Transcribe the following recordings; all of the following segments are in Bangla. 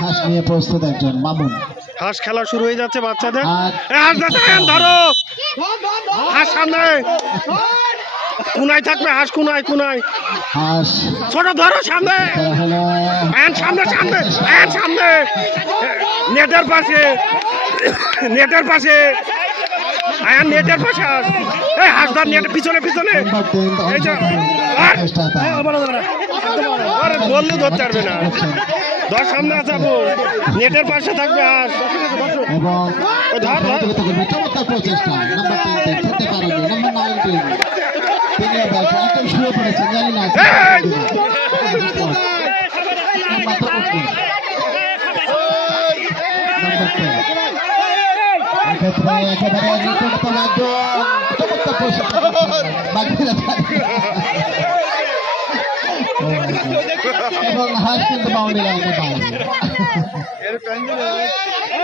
হাঁস নিয়ে প্রস্তুত একজন মামুন। হাঁস খেলা শুরু হয়ে যাচ্ছে বাচ্চাদের। ধরো হাঁস সামনে, কুনায় থাকবে হাঁস, কুনায় কুনায় হাঁস ছোট ধরো সামনে, সামনে সামনে সামনে নেটের পাশে, নেটের পাশে আয়ান, নেটের পাশে হাঁস। এই হাঁস ধর নেটের পিছনে পিছনে, বললেও ধরতে পারবে না। ধর সামনে আসাবো, নেটের পাশে থাকবে হাঁস। এবং ধর ধর চমৎকার প্রচেষ্টা নাম্বার 10 খেলতে পারেনি, নাম্বার 19 তিনি আবার একদম শুয়ে পড়েছেন, জানি না মাত্র একেবারে নিকটতম একজন চমৎকার প্রচেষ্টা এবং হাঁস কিন্তু বাউন্ডারি লাইনে বাইরে।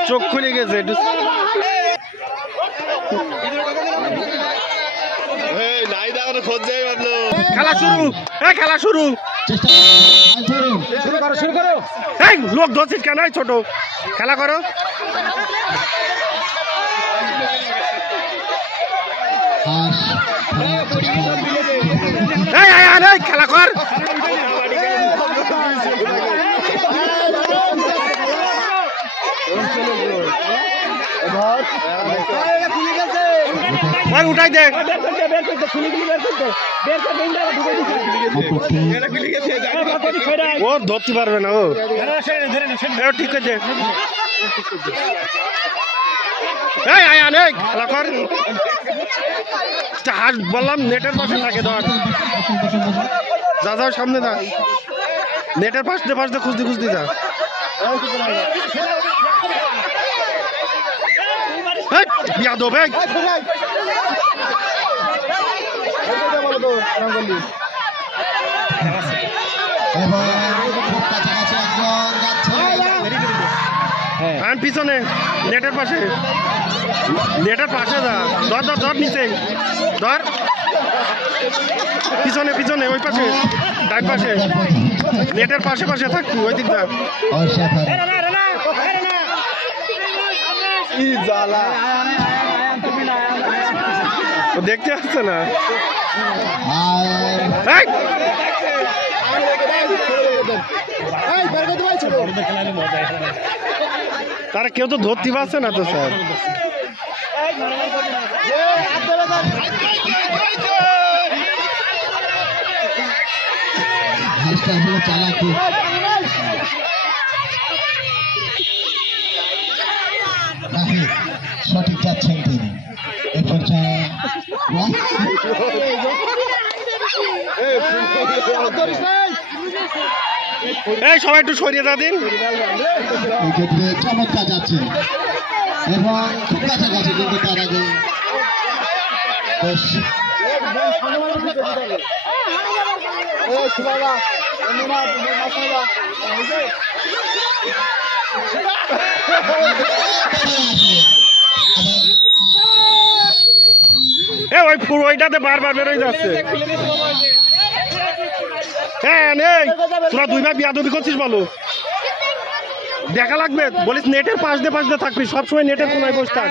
চোখ খুলে গেছে একটু। খেলা শুরু, খেলা শুরু, শুরু করো। এই লোক ধরছিস কেন? ছোট খেলা করো। খেলা কর। উঠাই দে, ও ধরতে পারবে না। ও ঠিক আছে, খেলা কর। হাঁস বললাম নেটের পাশে থাকে, ধর যা যাও সামনে যা, নেটের পাশ দিয়ে খুঁজতে খুঁজতে যা। বিয়াদব পিছনে, নেটের পাশে, নেটের পাশে যা। ধর ধর ধর নিচে ধর, পিছনে পিছনে ওই পাশে, ডান পাশে, নেটের পাশে পাশে থাকবি, ওই দিক যা। দেখতে আসছে না, তারা কেউ তো ধরতে পারছে না তো স্যার। সঠিক যাচ্ছেন তিনি। এ পর্যায়ে সবাই একটু সরিয়ে যা দিন। এক্ষেত্রে চমৎকার যাচ্ছে এবং খুব কাছাকাছি, কিন্তু তার আগে ওই ওইটাতে বারবার বেরোয় যাচ্ছে। হ্যাঁ নেই, তোরা দুই ভাই বিয়াদবি করছিস বলো, দেখা লাগবে বলিস। নেটের পাশ দিয়ে থাকবি সবসময়, নেটের কোনায় বসে থাক।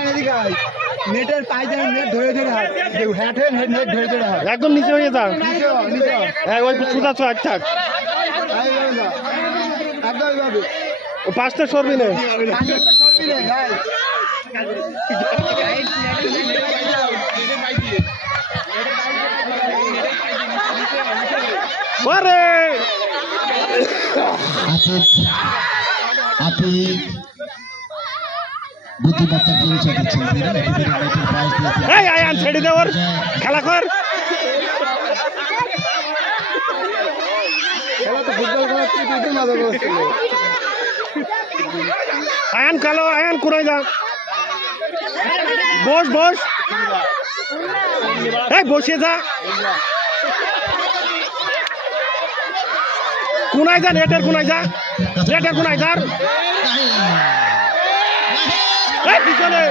নেটের পাইতে নেট ধরে ধরে হাত, নেট ধরে ধরে হাত, একদম নিচে হয়ে যা। হ্যাঁ ওই সুদা চো থাক, ও পাশটা সরবি না। বুদ্ধিমত্তার পরিচয় দিচ্ছেন, ছেড়ে দেওয়ার খেলা কর। আয়ান কালো, আয়ান কোনায় যা, বস বস, বসে যা, কোনায় যা, নেটের কোনায় যা, নেটের কোনায় ধর, পিছনে